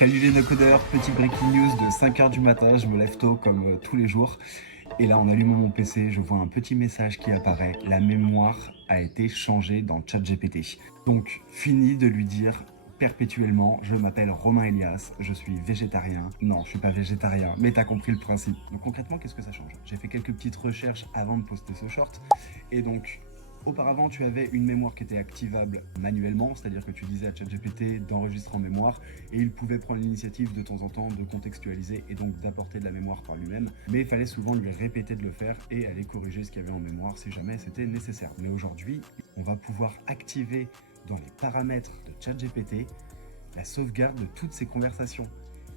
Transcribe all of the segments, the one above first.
Salut les no-codeurs, petite breaking news de 5h du matin, je me lève tôt comme tous les jours. Et là, en allumant mon PC, je vois un petit message qui apparaît. La mémoire a été changée dans ChatGPT. Donc, fini de lui dire perpétuellement, je m'appelle Romain Elias, je suis végétarien. Non, je suis pas végétarien, mais t'as compris le principe. Donc concrètement, qu'est-ce que ça change? J'ai fait quelques petites recherches avant de poster ce short. Et donc, auparavant, tu avais une mémoire qui était activable manuellement, c'est-à-dire que tu disais à ChatGPT d'enregistrer en mémoire et il pouvait prendre l'initiative de temps en temps de contextualiser et donc d'apporter de la mémoire par lui-même. Mais il fallait souvent lui répéter de le faire et aller corriger ce qu'il y avait en mémoire si jamais c'était nécessaire. Mais aujourd'hui, on va pouvoir activer dans les paramètres de ChatGPT la sauvegarde de toutes ces conversations.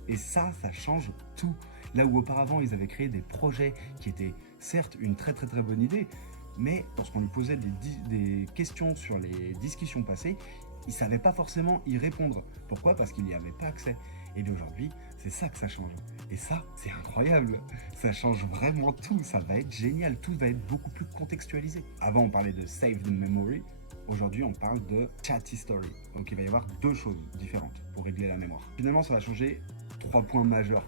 Et ça change tout. Là où auparavant, ils avaient créé des projets qui étaient certes une très bonne idée, mais lorsqu'on lui posait des questions sur les discussions passées, il ne savait pas forcément y répondre. Pourquoi? Parce qu'il n'y avait pas accès. Et bien aujourd'hui, c'est ça que ça change. Et ça, c'est incroyable. Ça change vraiment tout. Ça va être génial. Tout va être beaucoup plus contextualisé. Avant, on parlait de Save the Memory. Aujourd'hui, on parle de Chat History. Donc, il va y avoir deux choses différentes pour régler la mémoire. Finalement, ça va changer 3 points majeurs.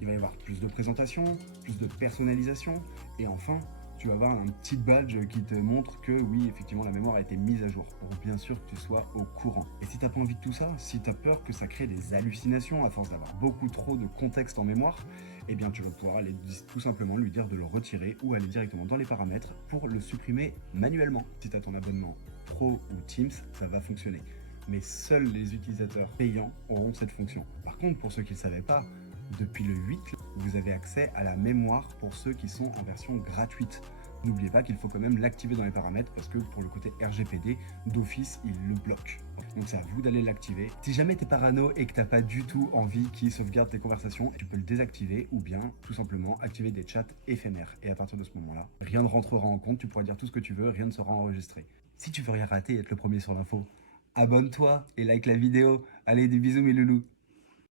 Il va y avoir plus de présentation, plus de personnalisation, et enfin, tu vas avoir un petit badge qui te montre que oui, effectivement, la mémoire a été mise à jour pour bien sûr que tu sois au courant. Et si tu n'as pas envie de tout ça, si tu as peur que ça crée des hallucinations à force d'avoir beaucoup trop de contexte en mémoire, eh bien tu vas pouvoir aller tout simplement lui dire de le retirer ou aller directement dans les paramètres pour le supprimer manuellement. Si tu as ton abonnement Pro ou Teams, ça va fonctionner. Mais seuls les utilisateurs payants auront cette fonction. Par contre, pour ceux qui ne le savaient pas, depuis le 8, vous avez accès à la mémoire pour ceux qui sont en version gratuite. N'oubliez pas qu'il faut quand même l'activer dans les paramètres parce que pour le côté RGPD, d'office, il le bloque. Donc c'est à vous d'aller l'activer. Si jamais tu es parano et que tu n'as pas du tout envie qu'il sauvegarde tes conversations, tu peux le désactiver ou bien tout simplement activer des chats éphémères. Et à partir de ce moment-là, rien ne rentrera en compte, tu pourras dire tout ce que tu veux, rien ne sera enregistré. Si tu veux rien rater et être le premier sur l'info, abonne-toi et like la vidéo. Allez, des bisous mes loulous.